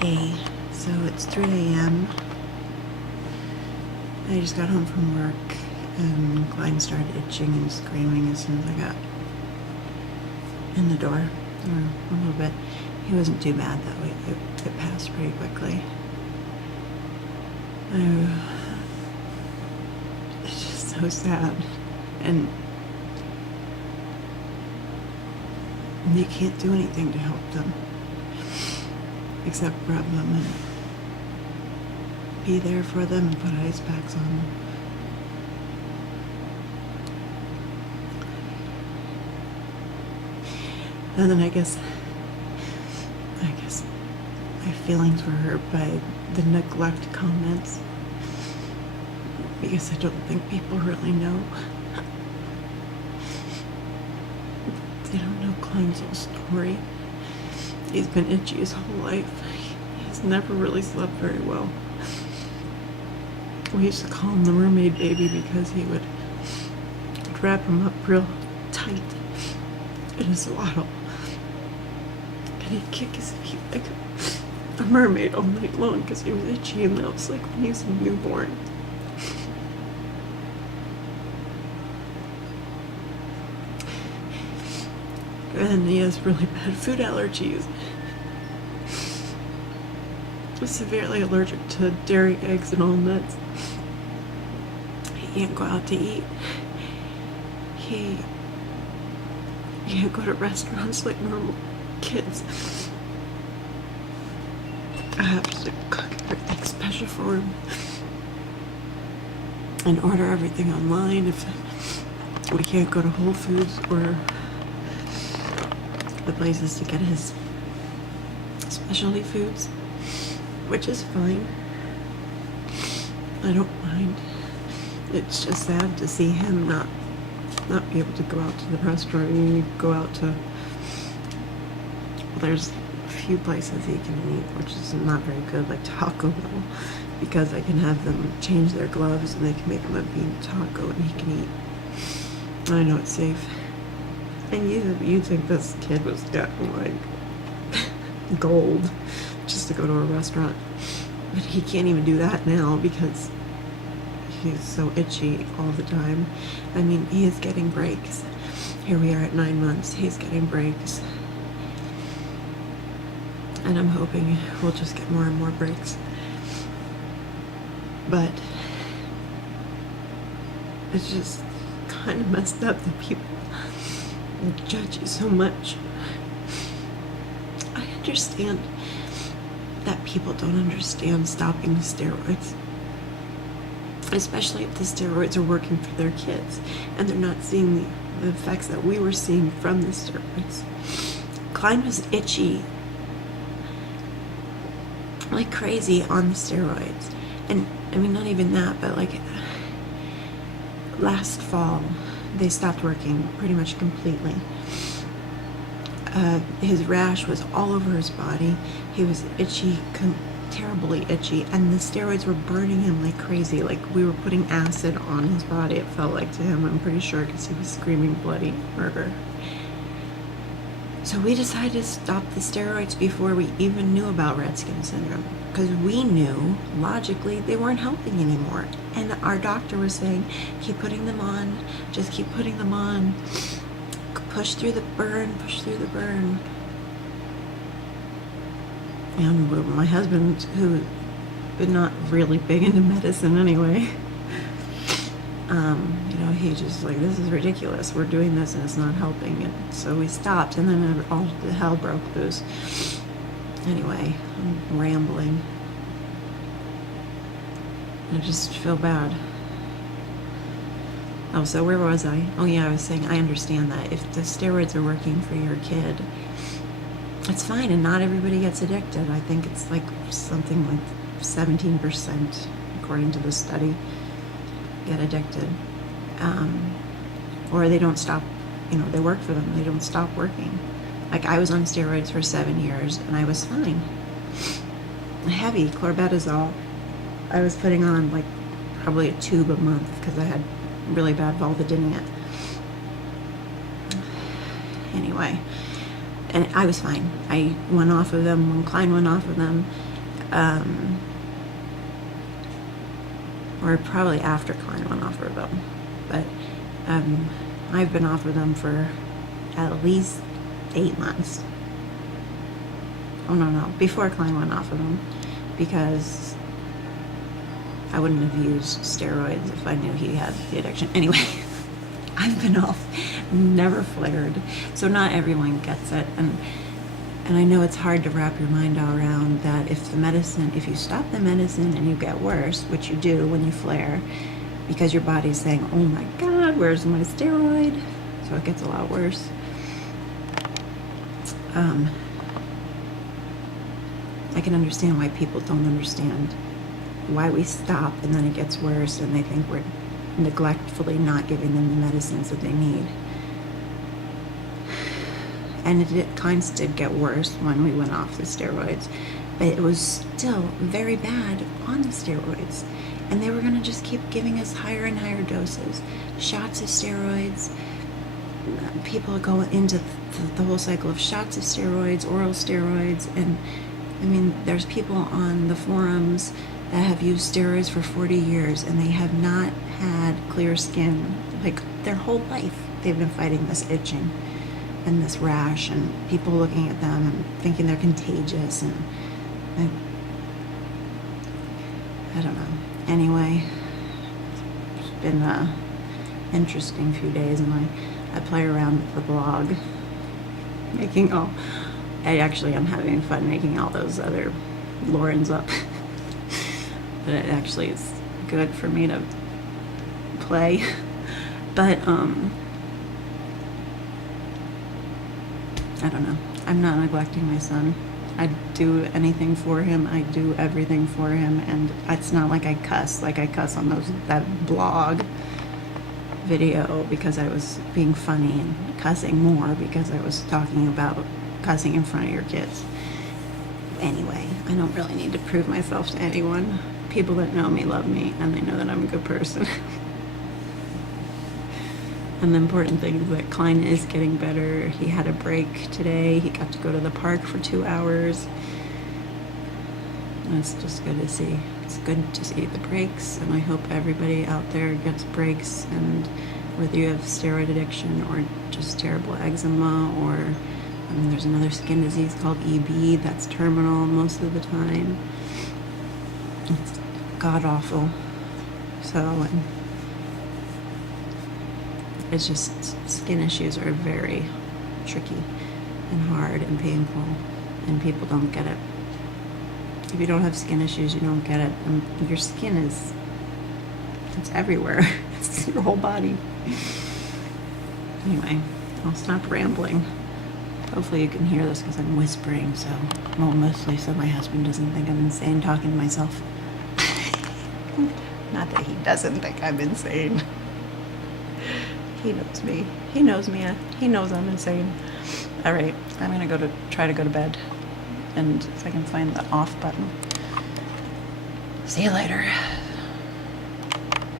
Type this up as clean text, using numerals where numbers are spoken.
Hey, so it's 3 a.m. I just got home from work and Kline started itching and screaming as soon as I got in the door, or a little bit. He wasn't too bad though, it passed pretty quickly. It's just so sad, and you can't do anything to help them except rub them and be there for them and put ice packs on them. And then I guess my feelings were hurt by the neglect comments, because I don't think people really know. They don't know Kline's whole story. He's been itchy his whole life. He's never really slept very well. We used to call him the mermaid baby because he would wrap him up real tight in his swaddle, and he'd kick his feet like a mermaid all night long because he was itchy, and that was like when he was a newborn. And he has really bad food allergies. He's severely allergic to dairy, eggs, and all nuts. He can't go out to eat. He can't go to restaurants like normal kids. I have to cook everything special for him and order everything online if we can't go to Whole Foods or the places to get his specialty foods, which is fine. I don't mind. It's just sad to see him not be able to go out to the restaurant. You go out to, well, there's a few places he can eat, which is not very good, like Taco Bell, because I can have them change their gloves and they can make him a bean taco and he can eat. I know it's safe. And you think this kid was getting like gold just to go to a restaurant, but he can't even do that now because he's so itchy all the time. I mean, he is getting breaks. Here we are at 9 months, he's getting breaks, and I'm hoping we'll just get more and more breaks. But it's just kind of messed up that people judge you so much. I understand that people don't understand stopping the steroids, especially if the steroids are working for their kids and they're not seeing the effects that we were seeing from the steroids. Kline was itchy like crazy on the steroids, and I mean, not even that, but like last fall they stopped working pretty much completely. His rash was all over his body. He was itchy, terribly itchy, and the steroids were burning him like crazy. Like we were putting acid on his body, it felt like to him, I'm pretty sure, because he was screaming bloody murder. So we decided to stop the steroids before we even knew about Red Skin Syndrome, because we knew logically they weren't helping anymore. And our doctor was saying, keep putting them on, just keep putting them on, push through the burn, push through the burn. And my husband, who been not really big into medicine anyway, he just like, this is ridiculous, we're doing this and it's not helping. And so we stopped, and then all the hell broke loose. Anyway, I'm rambling. I just feel bad. Oh, so where was I? Oh yeah, I was saying I understand that if the steroids are working for your kid, it's fine, and not everybody gets addicted. I think it's like something like 17%, according to the study, get addicted. Or they don't stop, they work for them, they don't stop working. Like I was on steroids for 7 years and I was fine. Heavy clorbetazole, I was putting on like probably a tube a month because I had really bad vulvodynia. Anyway, and I was fine. I went off of them when Kline went off of them, or probably after Kline went off of them. But I've been off of them for at least 8 months. Oh no, before Kline went off of them, because I wouldn't have used steroids if I knew he had the addiction. Anyway, I've been off, never flared. So not everyone gets it, and I know it's hard to wrap your mind around that if you stop the medicine and you get worse, which you do when you flare, because your body's saying, oh my God, where's my steroid? So it gets a lot worse. I can understand why people don't understand why we stop and then it gets worse and they think we're neglectfully not giving them the medicines that they need. And it kind of did get worse when we went off the steroids, but it was still very bad on the steroids. And they were going to just keep giving us higher and higher doses, shots of steroids. People go into the whole cycle of shots of steroids, oral steroids, and I mean, there's people on the forums that have used steroids for 40 years and they have not had clear skin. Like, their whole life they've been fighting this itching and this rash, and people looking at them and thinking they're contagious, and I don't know. Anyway, it's been an interesting few days, and I play around with the blog, I'm having fun making all those other Laurens up. But it actually is good for me to play. But I don't know. I'm not neglecting my son. I do anything for him. I do everything for him, and it's not like I cuss on that blog video because I was being funny, and cussing more because I was talking about cussing in front of your kids. Anyway, I don't really need to prove myself to anyone. People that know me love me, and they know that I'm a good person. And the important thing is that Kline is getting better. He had a break today. He got to go to the park for 2 hours. And it's just good to see. It's good to see the breaks, and I hope everybody out there gets breaks, and whether you have steroid addiction or just terrible eczema, or there's another skin disease called EB that's terminal most of the time. It's god-awful. So it's just, skin issues are very tricky and hard and painful, and people don't get it. If you don't have skin issues, you don't get it. And your skin it's everywhere. It's your whole body. Anyway, I'll stop rambling. Hopefully you can hear this because I'm whispering, mostly so my husband doesn't think I'm insane talking to myself. Not that he doesn't think I'm insane. He knows me. He knows me. He knows I'm insane. All right, I'm gonna try to go to bed, and if I can find the off button. See you later.